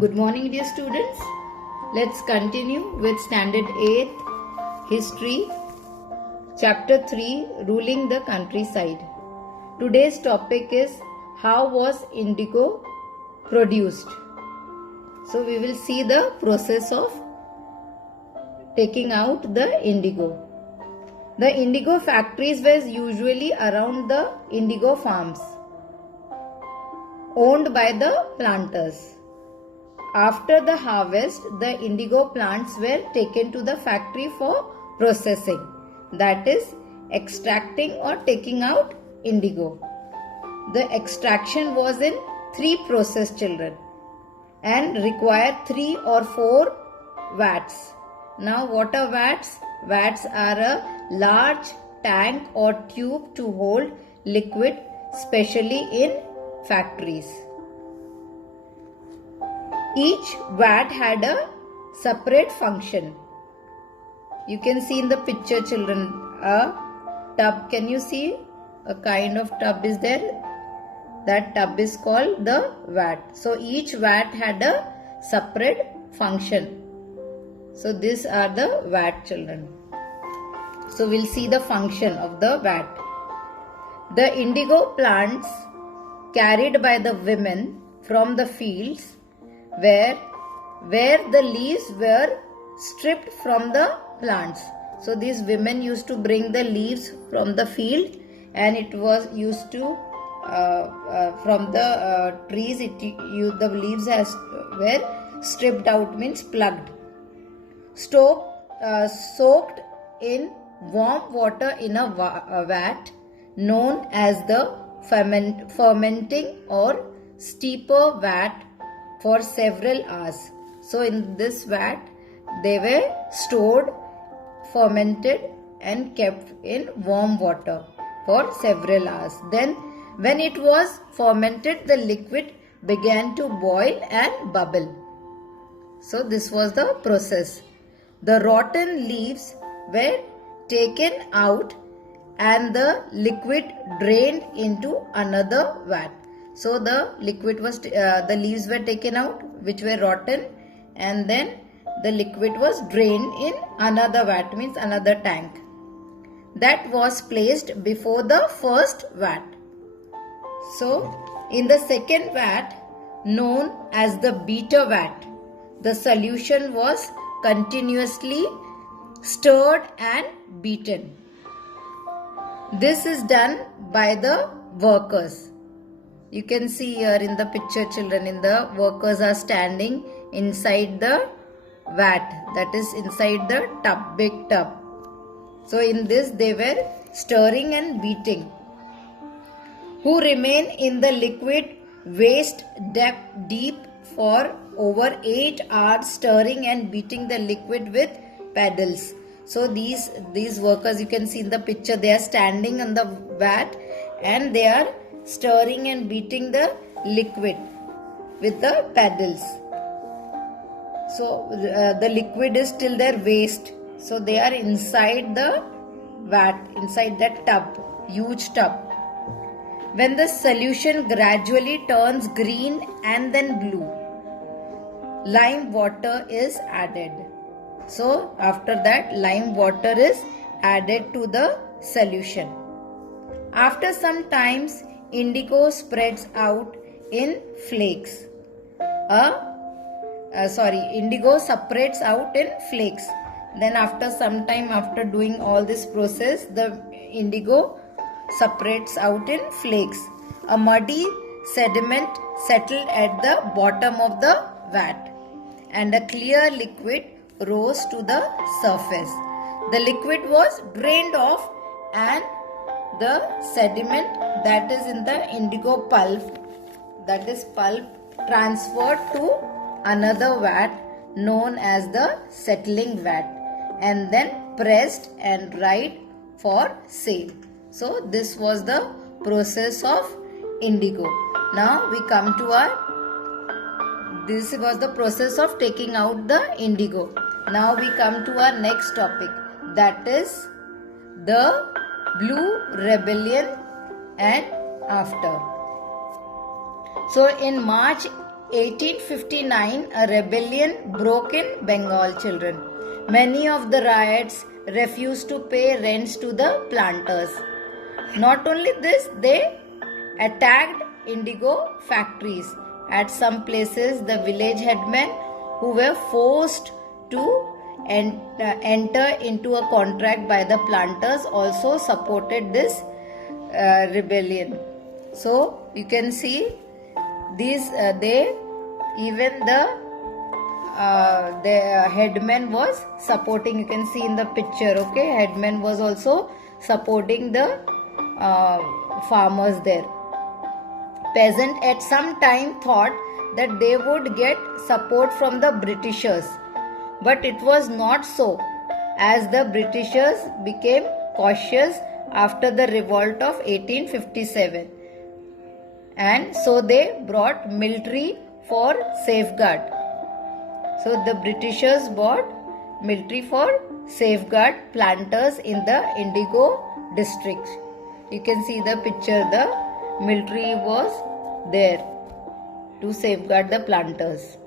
Good morning, dear students. Let's continue with Standard 8th History, Chapter 3, Ruling the Countryside. Today's topic is how was indigo produced. So we will see the process of taking out the indigo. The indigo factories were usually around the indigo farms owned by the planters. After the harvest, the indigo plants were taken to the factory for processing, that is, extracting or taking out indigo. The extraction was in 3 process, children, and required 3 or 4 vats. Now, what are vats? Vats are a large tank or tube to hold liquid, especially in factories. Each vat had a separate function. You can see in the picture, children, a tub. Can you see a kind of tub is there? That tub is called the vat. So each vat had a separate function. So these are the vat, children. So we'll see the function of the vat. The indigo plants carried by the women from the fields where the leaves were stripped from the plants. So these women used to bring the leaves from the field, and it was used to from the trees. The leaves were stripped out, means plucked. Soaked in warm water in a vat known as the fermenting or steeper vat for several hours. So in this vat they were stored, fermented and kept in warm water for several hours. Then when it was fermented, the liquid began to boil and bubble. So this was the process. The rotten leaves were taken out and the liquid drained into another vat. So the liquid was, the leaves were taken out which were rotten, and then the liquid was drained in another vat, means another tank. That was placed before the first vat. So in the second vat, known as the beater vat, the solution was continuously stirred and beaten. This is done by the workers. You can see here in the picture, children, in the workers are standing inside the vat, that is inside the tub, big tub. So in this they were stirring and beating. Who remain in the liquid waist deep for over 8 hours, stirring and beating the liquid with paddles. So these workers, you can see in the picture, they are standing on the vat and they are stirring and beating the liquid with the paddles. So the liquid is till their waist. So they are inside the vat, inside that tub, huge tub. When the solution gradually turns green and then blue, lime water is added. So after that, lime water is added to the solution. After some times, indigo spreads out in flakes. Indigo separates out in flakes. Then after some time, after doing all this process, the indigo separates out in flakes. A muddy sediment settled at the bottom of the vat, and a clear liquid rose to the surface. The liquid was drained off, and the sediment that is in the indigo pulp, that is pulp, transferred to another vat known as the settling vat, and then pressed and dried for sale. So this was the process of indigo. Now we come to this was the process of taking out the indigo. Now we come to our next topic, that is the Blue Rebellion and after. So in March 1859, a rebellion broke in Bengal, children. Many of the riots refused to pay rents to the planters. Not only this, they attacked indigo factories. At some places, the village headmen who were forced to enter into a contract by the planters also supported this rebellion. So you can see these even the headman was supporting. You can see in the picture, okay, headman was also supporting the farmers there. Peasant at some time thought that they would get support from the Britishers, but it was not so, as the Britishers became cautious after the revolt of 1857, and so they brought military for safeguard. So the Britishers brought military for safeguard planters in the indigo district. You can see the picture, the military was there to safeguard the planters.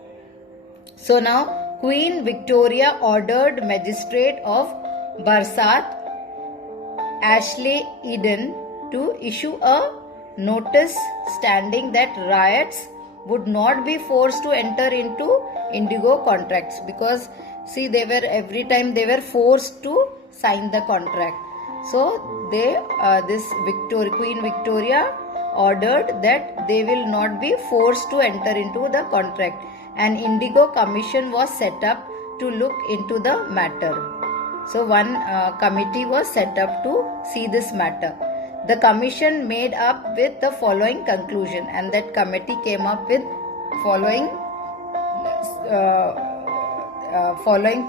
So now Queen Victoria ordered magistrate of Barsat, Ashley Eden, to issue a notice stating that riots would not be forced to enter into indigo contracts, because see, they were every time they were forced to sign the contract. So they Queen Victoria ordered that they will not be forced to enter into the contract. An indigo commission was set up to look into the matter. So one committee was set up to see this matter. The commission made up with the following conclusion, and that committee came up with following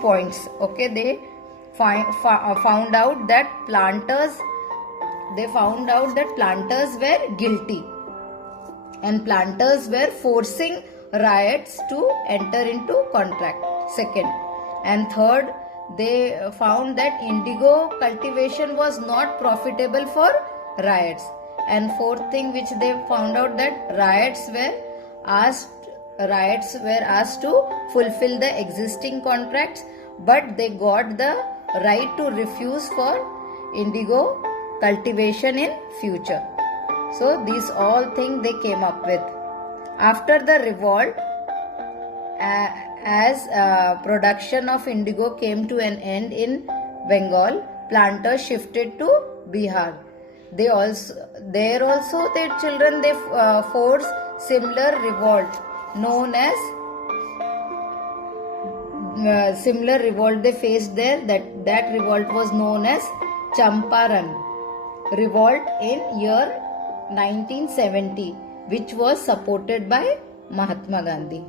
points. Okay, they found out that planters were guilty, and planters were forcing riots to enter into contract. Second, and third, they found that indigo cultivation was not profitable for riots. And fourth thing which they found out, that riots were asked to fulfill the existing contracts, but they got the right to refuse for indigo cultivation in future. So these all things they came up with. After the revolt, as production of indigo came to an end in Bengal, planters shifted to Bihar. Their children forced similar revolt known as similar revolt they faced there. That revolt was known as Champaran revolt in year 1970, which was supported by Mahatma Gandhi.